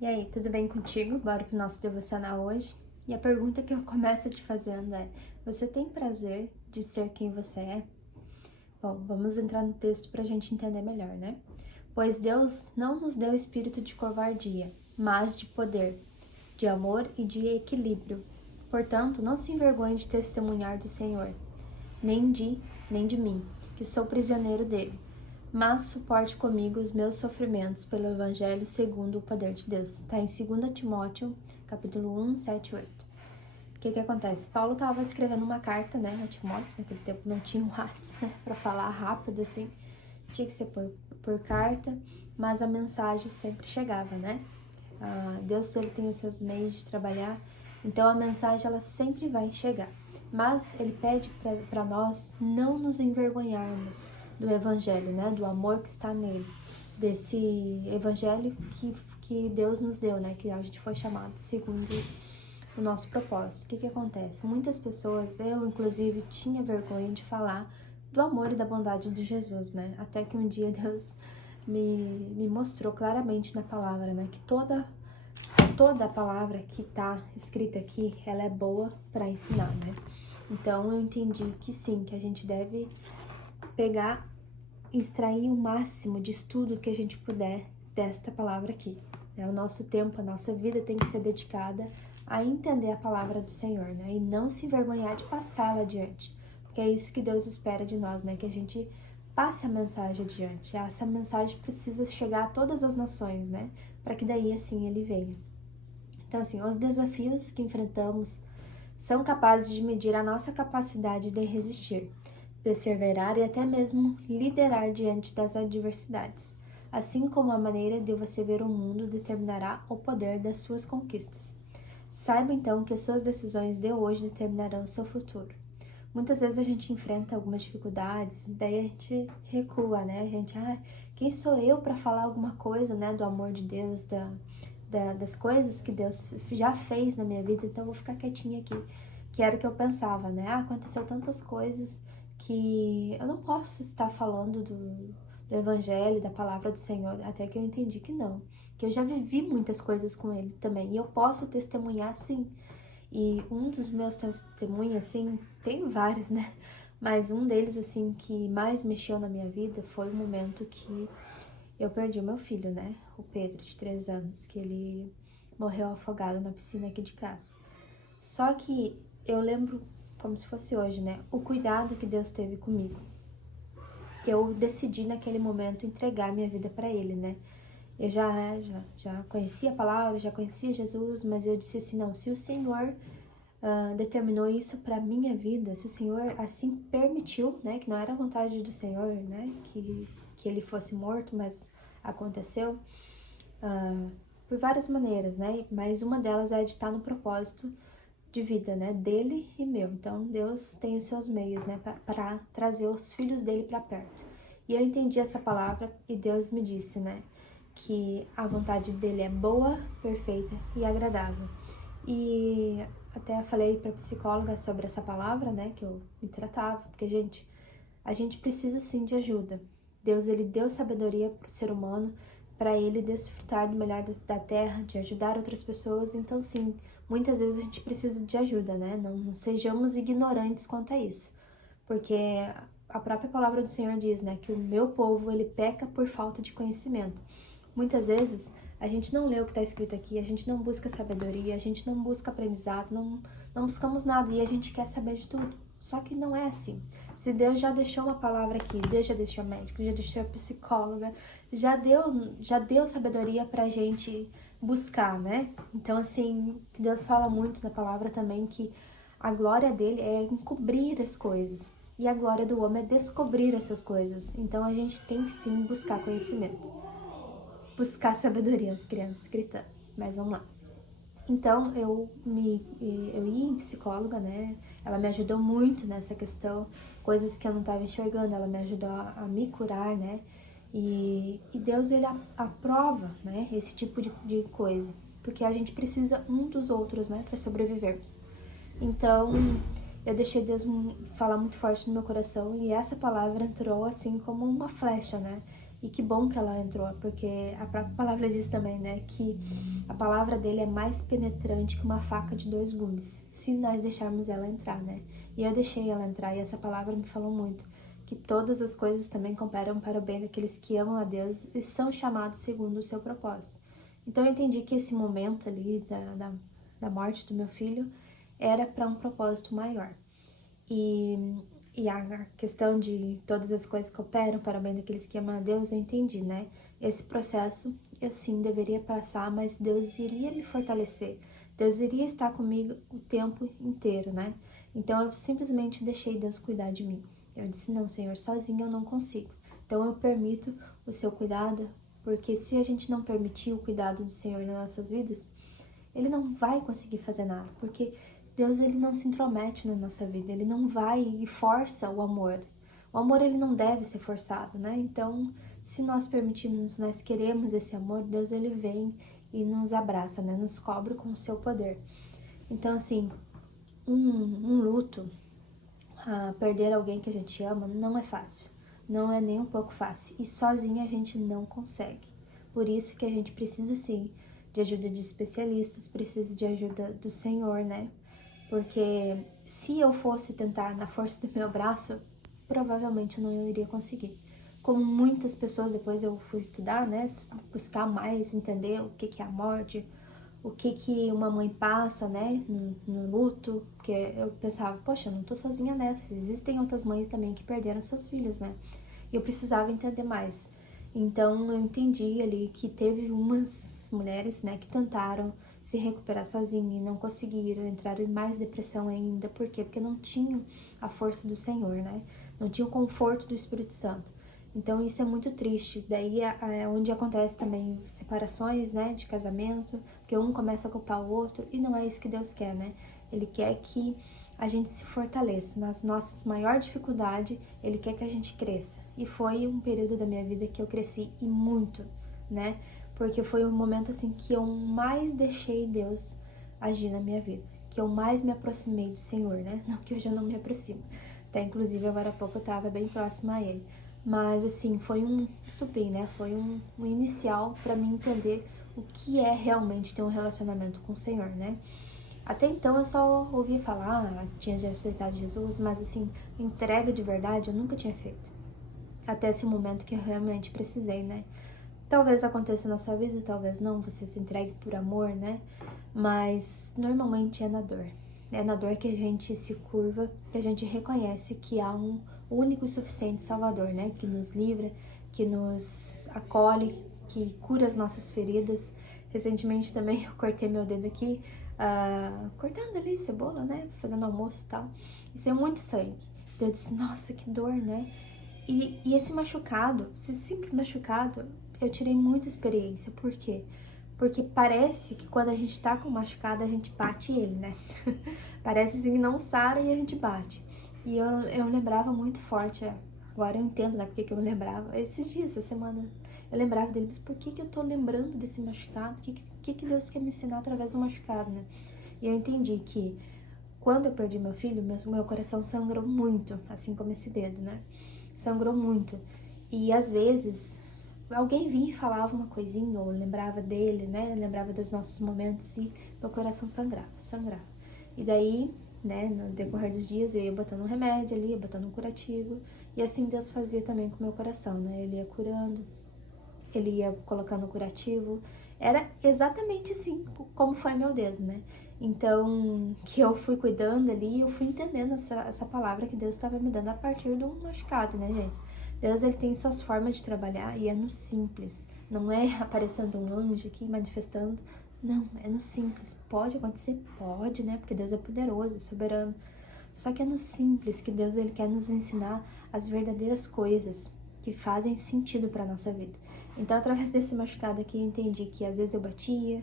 E aí, tudo bem contigo? Bora pro nosso devocional hoje? E a pergunta que eu começo te fazendo é: você tem prazer de ser quem você é? Bom, vamos entrar no texto pra gente entender melhor, né? Pois Deus não nos deu espírito de covardia, mas de poder, de amor e de equilíbrio. Portanto, não se envergonhe de testemunhar do Senhor, nem de mim, que sou prisioneiro dele. Mas suporte comigo os meus sofrimentos pelo Evangelho segundo o poder de Deus. Está em 2 Timóteo, capítulo 1, 7 e 8. O que acontece? Paulo estava escrevendo uma carta, né, a Timóteo. Naquele tempo não tinha um WhatsApp, né, para falar rápido assim. Tinha que ser por carta, mas a mensagem sempre chegava, né? Deus, ele tem os seus meios de trabalhar, então a mensagem ela sempre vai chegar. Mas ele pede para nós não nos envergonharmos do evangelho, né? Do amor que está nele, desse evangelho que Deus nos deu, né? Que a gente foi chamado segundo o nosso propósito. O que acontece? Muitas pessoas, eu inclusive, tinha vergonha de falar do amor e da bondade de Jesus, né? Até que um dia Deus me mostrou claramente na palavra, né? Que toda a palavra que tá escrita aqui, ela é boa para ensinar, né? Então eu entendi que sim, que a gente deve pegar, extrair o máximo de estudo que a gente puder desta palavra aqui. O nosso tempo, a nossa vida tem que ser dedicada a entender a palavra do Senhor, né? E não se envergonhar de passá-la adiante. Porque é isso que Deus espera de nós, né? Que a gente passe a mensagem adiante. Essa mensagem precisa chegar a todas as nações, né? Para que daí assim ele venha. Então, assim, os desafios que enfrentamos são capazes de medir a nossa capacidade de resistir, perseverar e até mesmo liderar diante das adversidades. Assim como a maneira de você ver o mundo determinará o poder das suas conquistas. Saiba então que suas decisões de hoje determinarão o seu futuro. Muitas vezes a gente enfrenta algumas dificuldades, daí a gente recua, né? A gente, quem sou eu para falar alguma coisa, né? Do amor de Deus, das coisas que Deus já fez na minha vida, então eu vou ficar quietinha aqui. Que era o que eu pensava, né? Aconteceu tantas coisas que eu não posso estar falando do Evangelho, da palavra do Senhor, até que eu entendi que não. Que eu já vivi muitas coisas com Ele também, e eu posso testemunhar sim. E um dos meus testemunhos, assim, tem vários, né? Mas um deles, assim, que mais mexeu na minha vida foi o momento que eu perdi o meu filho, né? O Pedro, de 3 anos, que ele morreu afogado na piscina aqui de casa. Só que eu lembro como se fosse hoje, né? O cuidado que Deus teve comigo. Eu decidi naquele momento entregar minha vida para Ele, né? Eu já conhecia a palavra, já conhecia Jesus, mas eu disse assim, não, se o Senhor determinou isso para minha vida, se o Senhor assim permitiu, né, que não era a vontade do Senhor, né, que ele fosse morto, mas aconteceu por várias maneiras, né, mas uma delas é de estar no propósito de vida, né, dele e meu. Então Deus tem os seus meios, né, para trazer os filhos dele para perto. E eu entendi essa palavra e Deus me disse, né, que a vontade dele é boa, perfeita e agradável. E até falei para psicóloga sobre essa palavra, né, que eu me tratava, porque a gente precisa sim de ajuda. Deus, ele deu sabedoria para o ser humano, para ele desfrutar do melhor da terra, de ajudar outras pessoas. Então, sim, muitas vezes a gente precisa de ajuda, né? Não sejamos ignorantes quanto a isso, porque a própria palavra do Senhor diz, né, que o meu povo, ele peca por falta de conhecimento. Muitas vezes a gente não lê o que está escrito aqui, a gente não busca sabedoria, a gente não busca aprendizado, não buscamos nada e a gente quer saber de tudo. Só que não é assim. Se Deus já deixou uma palavra aqui, Deus já deixou médico, já deixou psicóloga, já deu sabedoria pra gente buscar, né? Então, assim, Deus fala muito na palavra também que a glória dele é encobrir as coisas e a glória do homem é descobrir essas coisas. Então, a gente tem que sim buscar conhecimento, buscar sabedoria, as crianças gritando. Mas vamos lá. Então, eu ia em psicóloga, né? Ela me ajudou muito nessa questão, coisas que eu não estava enxergando, ela me ajudou a me curar, né? E Deus, ele aprova, né? Esse tipo de coisa, porque a gente precisa um dos outros, né? Para sobrevivermos. Então, eu deixei Deus falar muito forte no meu coração e essa palavra entrou assim como uma flecha, né? E que bom que ela entrou, porque a própria palavra diz também, né, que a palavra dele é mais penetrante que uma faca de dois gumes, se nós deixarmos ela entrar, né? E eu deixei ela entrar, e essa palavra me falou muito, que todas as coisas também cooperam para o bem daqueles que amam a Deus e são chamados segundo o seu propósito. Então eu entendi que esse momento ali da morte do meu filho era para um propósito maior. E a questão de todas as coisas que operam para o bem daqueles que amam a Deus, eu entendi, né? Esse processo eu sim deveria passar, mas Deus iria me fortalecer. Deus iria estar comigo o tempo inteiro, né? Então eu simplesmente deixei Deus cuidar de mim. Eu disse, não, Senhor, sozinha eu não consigo. Então eu permito o seu cuidado, porque se a gente não permitir o cuidado do Senhor nas nossas vidas, Ele não vai conseguir fazer nada, porque Deus, ele não se intromete na nossa vida, ele não vai e força o amor. O amor, ele não deve ser forçado, né? Então, se nós permitirmos, se nós queremos esse amor, Deus, ele vem e nos abraça, né? Nos cobre com o seu poder. Então, assim, um luto, perder alguém que a gente ama, não é fácil. Não é nem um pouco fácil. E sozinha a gente não consegue. Por isso que a gente precisa, sim, de ajuda de especialistas, precisa de ajuda do Senhor, né? Porque se eu fosse tentar na força do meu braço, provavelmente eu não iria conseguir. Como muitas pessoas, depois eu fui estudar, né, buscar mais, entender o que é a morte, o que uma mãe passa, né, no luto, porque eu pensava, poxa, eu não tô sozinha nessa, existem outras mães também que perderam seus filhos, né, e eu precisava entender mais. Então eu entendi ali que teve umas mulheres, né, que tentaram se recuperar sozinhas e não conseguiram, entraram em mais depressão ainda. Por quê? Porque não tinham a força do Senhor, né? Não tinham o conforto do Espírito Santo. Então isso é muito triste. Daí é onde acontece também separações, né, de casamento, porque um começa a culpar o outro e não é isso que Deus quer, né? Ele quer que a gente se fortaleça. Nas nossas maiores dificuldades, Ele quer que a gente cresça. E foi um período da minha vida que eu cresci e muito, né? Porque foi um momento assim que eu mais deixei Deus agir na minha vida, que eu mais me aproximei do Senhor, né? Não que hoje eu não me aproximo. Até inclusive agora há pouco eu tava bem próxima a Ele. Mas assim, foi um estupim, né? Foi um inicial para mim entender o que é realmente ter um relacionamento com o Senhor, né? Até então eu só ouvia falar, tinha já aceitado Jesus, mas assim, entrega de verdade eu nunca tinha feito. Até esse momento que eu realmente precisei, né? Talvez aconteça na sua vida, talvez não, você se entregue por amor, né? Mas normalmente é na dor. É na dor que a gente se curva, que a gente reconhece que há um único e suficiente Salvador, né? Que nos livra, que nos acolhe, que cura as nossas feridas. Recentemente também eu cortei meu dedo aqui, cortando ali cebola, né? Fazendo almoço e tal. E saiu muito sangue. Eu disse, nossa, que dor, né? E esse machucado, esse simples machucado, eu tirei muita experiência. Por quê? Porque parece que quando a gente tá com machucado, a gente bate ele, né? Parece assim que não sara e a gente bate. E eu lembrava muito forte, agora eu entendo, né, porque que eu lembrava. Esses dias, essa semana, eu lembrava dele, mas por que eu tô lembrando desse machucado? O que Deus quer me ensinar através do machucado, né? E eu entendi que quando eu perdi meu filho, meu coração sangrou muito, assim como esse dedo, né? Sangrou muito. E às vezes alguém vinha e falava uma coisinha, ou lembrava dele, né? Lembrava dos nossos momentos e meu coração sangrava. E daí, né, no decorrer dos dias, eu ia botando um remédio ali, ia botando um curativo. E assim Deus fazia também com o meu coração, né? Ele ia curando, ele ia colocando o curativo. Era exatamente assim como foi meu dedo, né? Então, que eu fui cuidando ali, eu fui entendendo essa palavra que Deus estava me dando a partir do machucado, né, gente? Deus, ele tem suas formas de trabalhar e é no simples. Não é aparecendo um anjo aqui manifestando. Não, é no simples. Pode acontecer? Pode, né? Porque Deus é poderoso, é soberano. Só que é no simples que Deus, ele quer nos ensinar as verdadeiras coisas que fazem sentido para nossa vida. Então, através desse machucado aqui, eu entendi que às vezes eu batia,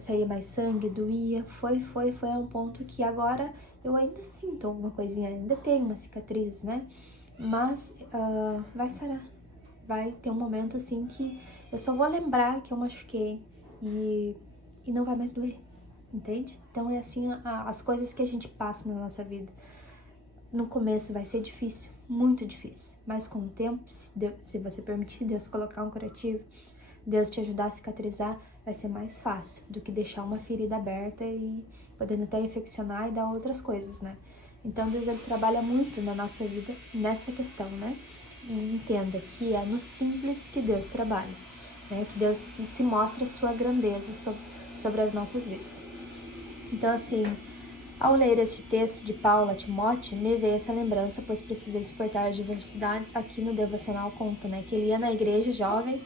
saía mais sangue, doía, foi a um ponto que agora eu ainda sinto alguma coisinha, ainda tenho uma cicatriz, né? Mas vai sarar, vai ter um momento assim que eu só vou lembrar que eu machuquei e não vai mais doer, entende? Então é assim as coisas que a gente passa na nossa vida. No começo vai ser difícil, muito difícil, mas com o tempo, se você permitir Deus colocar um curativo, Deus te ajudar a cicatrizar, vai ser mais fácil do que deixar uma ferida aberta e podendo até infeccionar e dar outras coisas, né? Então Deus, ele trabalha muito na nossa vida nessa questão, né? E entenda que é no simples que Deus trabalha, né? Que Deus se mostra a sua grandeza sobre as nossas vidas. Então, assim, ao ler este texto de Paulo a Timóteo, me veio essa lembrança, pois precisei suportar as diversidades. Aqui no devocional conta, né, que ele ia na igreja jovem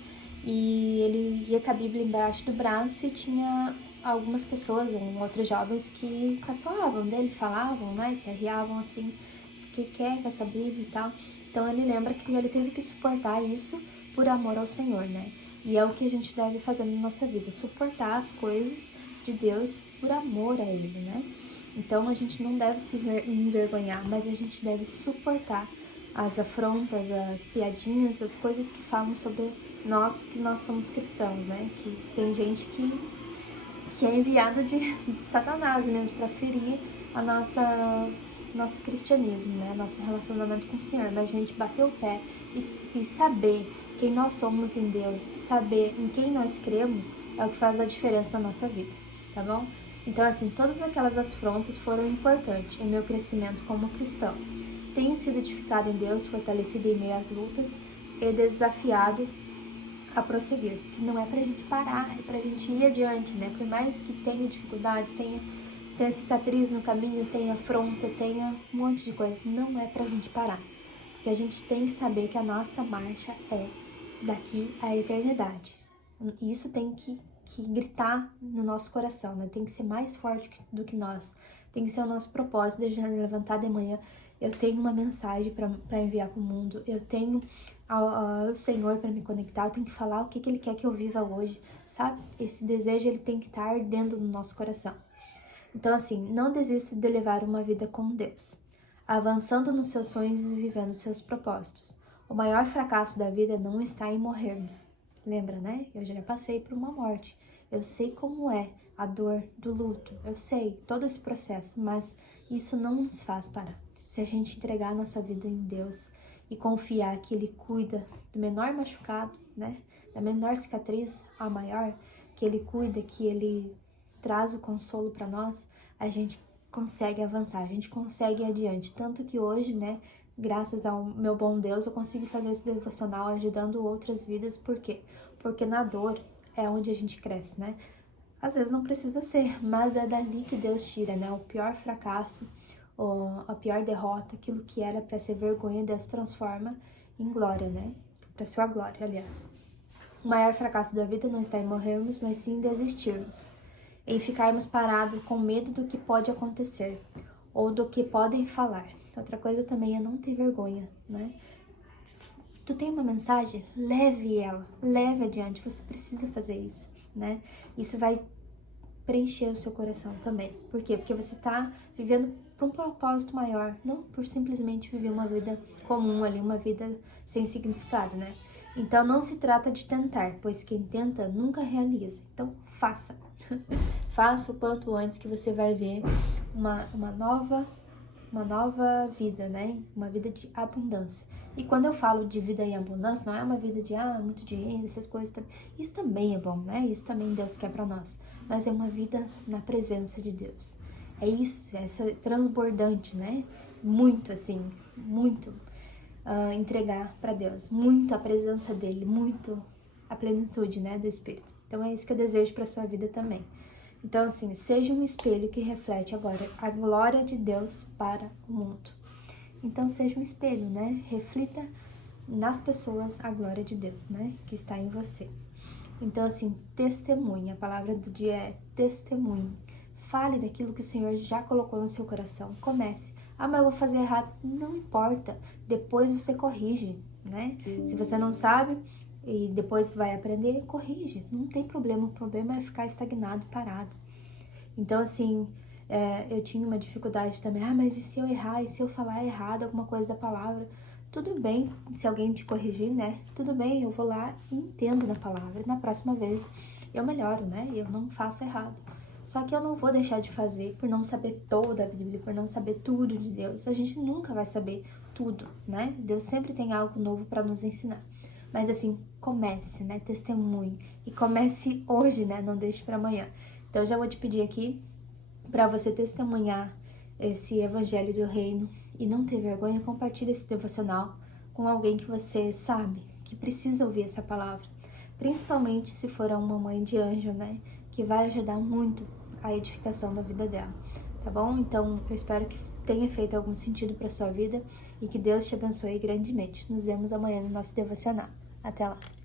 e ele ia com a Bíblia embaixo do braço e tinha algumas pessoas, outros jovens que caçoavam dele, falavam, né, se arriavam assim, o que quer com essa Bíblia e tal. Então ele lembra que ele teve que suportar isso por amor ao Senhor, né? E é o que a gente deve fazer na nossa vida, suportar as coisas de Deus por amor a Ele, né? Então a gente não deve se envergonhar, mas a gente deve suportar as afrontas, as piadinhas, as coisas que falam sobre nós, que nós somos cristãos, né? Que tem gente que é enviada de Satanás mesmo para ferir a nosso cristianismo, né? Nosso relacionamento com o Senhor. Mas a gente bater o pé e saber quem nós somos em Deus, saber em quem nós cremos, é o que faz a diferença na nossa vida, tá bom? Então, assim, todas aquelas afrontas foram importantes em meu crescimento como cristão. Tenho sido edificado em Deus, fortalecido em meio às lutas e desafiado a prosseguir. Que não é pra gente parar, é pra gente ir adiante, né? Por mais que tenha dificuldades, tenha cicatriz no caminho, tenha afronta, tenha um monte de coisa, não é pra gente parar. Porque a gente tem que saber que a nossa marcha é daqui à eternidade. Isso tem que gritar no nosso coração, né? Tem que ser mais forte do que nós. Tem que ser o nosso propósito de levantar de manhã. Eu tenho uma mensagem para enviar para o mundo. Eu tenho o Senhor para me conectar. Eu tenho que falar o que Ele quer que eu viva hoje, sabe? Esse desejo, ele tem que estar ardendo no nosso coração. Então, assim, não desista de levar uma vida com Deus, avançando nos seus sonhos e vivendo seus propósitos. O maior fracasso da vida não está em morrermos. Lembra, né? Eu já passei por uma morte. Eu sei como é a dor do luto. Eu sei todo esse processo, mas isso não nos faz parar. Se a gente entregar a nossa vida em Deus e confiar que Ele cuida do menor machucado, né? Da menor cicatriz à maior, que Ele cuida, que Ele traz o consolo para nós, a gente consegue avançar, a gente consegue ir adiante. Tanto que hoje, né, graças ao meu bom Deus, eu consigo fazer esse devocional ajudando outras vidas. Por quê? Porque na dor é onde a gente cresce, né? Às vezes não precisa ser, mas é dali que Deus tira, né? O pior fracasso, a pior derrota, aquilo que era para ser vergonha, Deus transforma em glória, né? Para sua glória, aliás. O maior fracasso da vida não está em morrermos, mas sim em desistirmos, em ficarmos parados com medo do que pode acontecer ou do que podem falar. Outra coisa também é não ter vergonha, né? Tu tem uma mensagem? Leve ela, leve adiante, você precisa fazer isso, né? Isso vai preencher o seu coração também. Por quê? Porque você tá vivendo para um propósito maior, não por simplesmente viver uma vida comum ali, uma vida sem significado, né? Então não se trata de tentar, pois quem tenta nunca realiza. Então faça. Faça o quanto antes, que você vai ver uma nova vida, né? Uma vida de abundância. E quando eu falo de vida em abundância, não é uma vida de muito dinheiro, essas coisas. Isso também é bom, né? Isso também Deus quer para nós. Mas é uma vida na presença de Deus. É isso, é essa transbordante, né? Muito assim, muito entregar para Deus, muito a presença dele, muito a plenitude, né, do Espírito. Então é isso que eu desejo para sua vida também. Então, assim, seja um espelho que reflete agora a glória de Deus para o mundo. Então, seja um espelho, né? Reflita nas pessoas a glória de Deus, né? Que está em você. Então, assim, testemunhe. A palavra do dia é testemunhe. Fale daquilo que o Senhor já colocou no seu coração. Comece. Mas eu vou fazer errado. Não importa. Depois você corrige, né? Se você não sabe e depois vai aprender, corrige. Não tem problema. O problema é ficar estagnado, parado. Então, assim, eu tinha uma dificuldade também. Mas e se eu errar? E se eu falar errado alguma coisa da palavra? Tudo bem, se alguém te corrigir, né? Tudo bem, eu vou lá e entendo na palavra. Na próxima vez eu melhoro, né? Eu não faço errado. Só que eu não vou deixar de fazer por não saber toda a Bíblia, por não saber tudo de Deus. A gente nunca vai saber tudo, né? Deus sempre tem algo novo para nos ensinar. Mas assim, comece, né? Testemunhe. E comece hoje, né? Não deixe para amanhã. Então, eu já vou te pedir aqui para você testemunhar esse evangelho do reino e não ter vergonha, compartilhe esse devocional com alguém que você sabe que precisa ouvir essa palavra. Principalmente se for uma mãe de anjo, né? Que vai ajudar muito a edificação da vida dela, tá bom? Então, eu espero que tenha feito algum sentido para sua vida e que Deus te abençoe grandemente. Nos vemos amanhã no nosso devocional. Até lá!